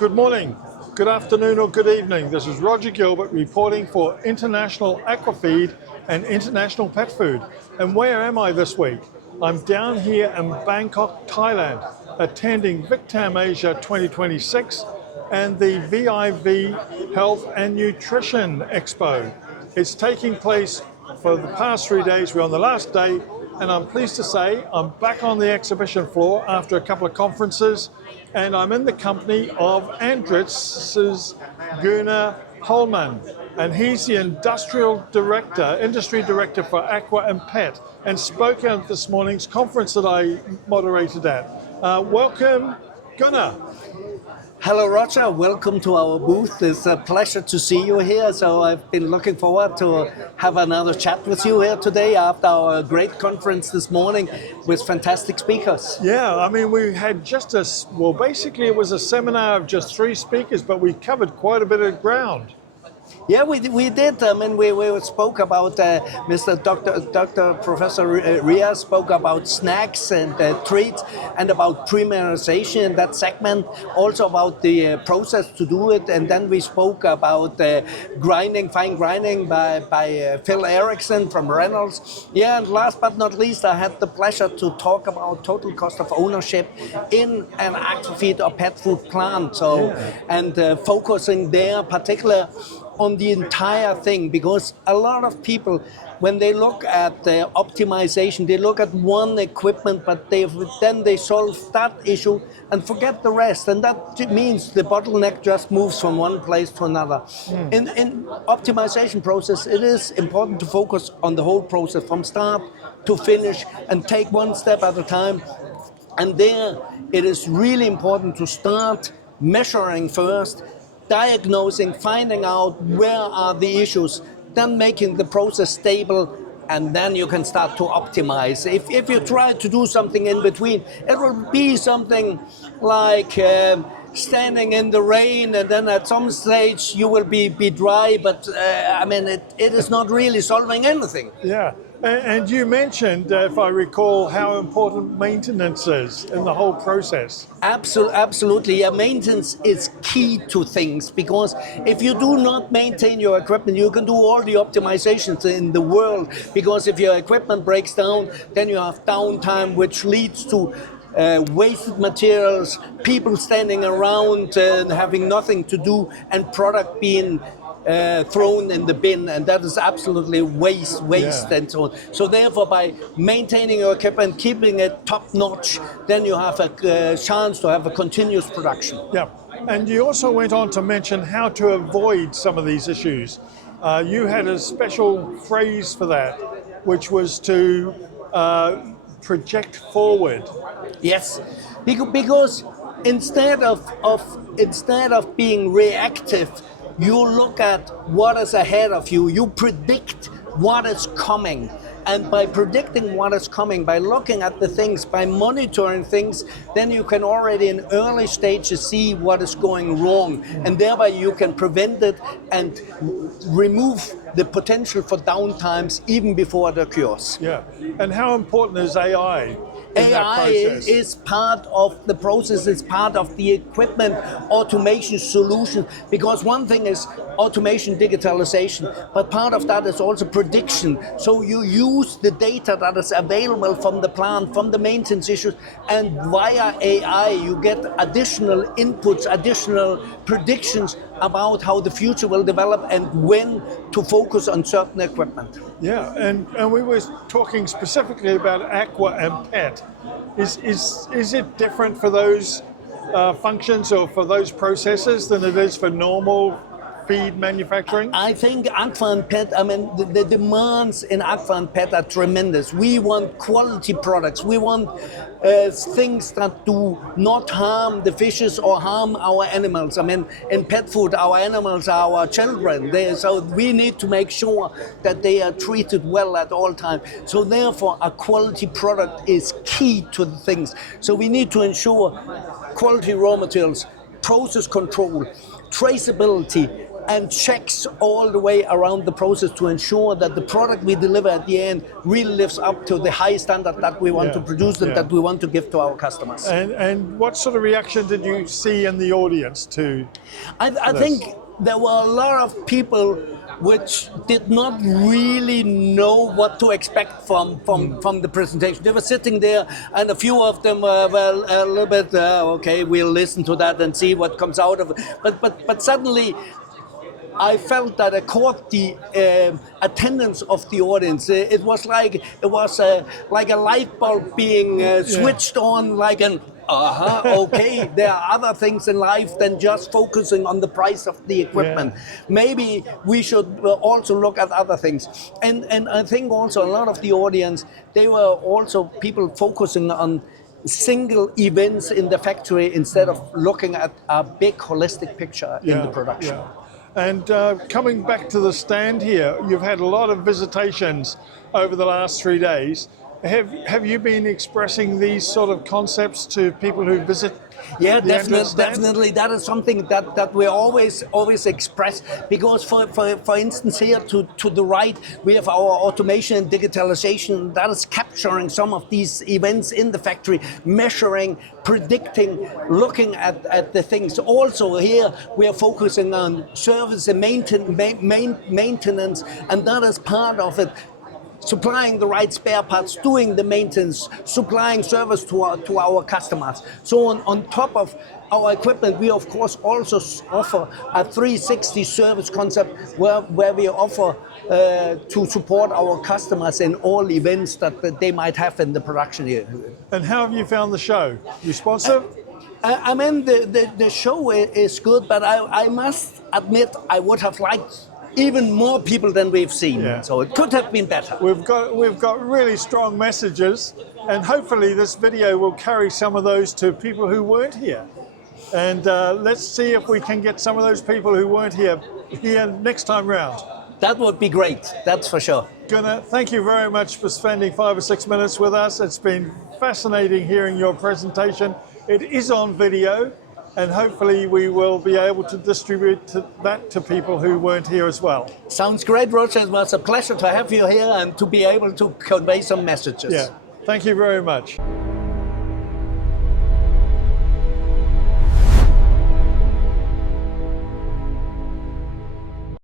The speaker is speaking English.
Good morning, good afternoon or good evening. This is Roger Gilbert reporting for International Aquafeed and International Pet Food. And where am I this week? I'm down here in Bangkok, Thailand, attending Victam Asia 2026 and the VIV Health and Nutrition Expo. It's taking place for the past 3 days. We're on the last day, and I'm pleased to say I'm back on the exhibition floor after a couple of conferences, and I'm in the company of Andritz's Gunnar Hallmann, and he's the industry director for Aqua and Pet, and spoke at this morning's conference that I moderated at. Welcome, Gunnar. Hello, Roger. Welcome to our booth. It's a pleasure to see you here. So I've been looking forward to have another chat with you here today after our great conference this morning with fantastic speakers. Yeah, I mean, we had basically it was a seminar of just 3 speakers, but we covered quite a bit of ground. Yeah, we did. I mean, we spoke about Dr. Professor Ria spoke about snacks and treats and about premiumization in that segment, also about the process to do it. And then we spoke about fine grinding by Phil Erickson from Reynolds. Yeah, and last but not least, I had the pleasure to talk about total cost of ownership in an aquafeed or pet food plant. So, and focusing there particular on the entire thing, because a lot of people, when they look at the optimization, they look at one equipment, but then they solve that issue and forget the rest, and that means the bottleneck just moves from one place to another. In optimization process, it is important to focus on the whole process from start to finish and take one step at a time. And there, it is really important to start measuring first, diagnosing, finding out where are the issues, then making the process stable, and then you can start to optimize. If you try to do something in between, it will be something like standing in the rain, and then at some stage you will be dry, but I mean, it is not really solving anything. Yeah. And you mentioned, if I recall, how important maintenance is in the whole process. Absolutely. Yeah, maintenance is key to things, because if you do not maintain your equipment, you can do all the optimizations in the world, because if your equipment breaks down, then you have downtime, which leads to wasted materials, people standing around and having nothing to do, and product being thrown in the bin, and that is absolutely waste and so on. So therefore, by maintaining your equipment, keeping it top notch, then you have a chance to have a continuous production. Yeah, and you also went on to mention how to avoid some of these issues. You had a special phrase for that, which was to project forward. Yes, because instead of being reactive, you look at what is ahead of you, you predict what is coming. And by predicting what is coming, by looking at the things, by monitoring things, then you can already in early stages see what is going wrong. And thereby you can prevent it and remove the potential for downtimes even before it occurs. Yeah. And how important is AI? AI is part of the process, it's part of the equipment automation solution, because one thing is automation, digitalization, but part of that is also prediction. So you use the data that is available from the plant, from the maintenance issues, and via AI you get additional inputs, additional predictions about how the future will develop and when to focus on certain equipment. Yeah, and we were talking specifically about Aqua and Pet. Is it different for those functions or for those processes than it is for normal feed manufacturing? I think Aqua and Pet, I mean, the demands in Aqua and Pet are tremendous. We want quality products. We want things that do not harm the fishes or harm our animals. I mean, in pet food, our animals are our children. So we need to make sure that they are treated well at all times. So therefore, a quality product is key to the things. So we need to ensure quality raw materials, process control, traceability, and checks all the way around the process to ensure that the product we deliver at the end really lives up to the high standard that we want to produce and that we want to give to our customers. And what sort of reaction did you see in the audience to I think there were a lot of people which did not really know what to expect from the presentation. They were sitting there, and a few of them were, well, a little bit, okay, we'll listen to that and see what comes out of it. But suddenly, I felt that I caught the attendance of the audience. It was like a light bulb being switched on, like an okay, there are other things in life than just focusing on the price of the equipment. Maybe we should also look at other things. And I think also a lot of the audience, they were also people focusing on single events in the factory instead of looking at a big holistic picture in the production. And coming back to the stand here, you've had a lot of visitations over the last 3 days. Have you been expressing these sort of concepts to people who visit? Yeah, definitely. That is something that we always express, because for instance here to the right we have our automation and digitalization that is capturing some of these events in the factory, measuring, predicting, looking at the things. Also here we are focusing on service and maintenance, and that is part of it. Supplying the right spare parts, doing the maintenance, supplying service to our customers. So on top of our equipment, we of course also offer a 360 service concept where we offer to support our customers in all events that they might have in the production here. And how have you found the show? Responsive? I mean, the show is good, but I must admit I would have liked even more people than we've seen, so it could have been better. We've got really strong messages, and hopefully this video will carry some of those to people who weren't here. And let's see if we can get some of those people who weren't here next time round. That would be great, that's for sure. Gunnar, thank you very much for spending 5 or 6 minutes with us. It's been fascinating hearing your presentation. It is on video, and hopefully we will be able to distribute that to people who weren't here as well. Sounds great, Roger. It was a pleasure to have you here and to be able to convey some messages. Yeah, thank you very much.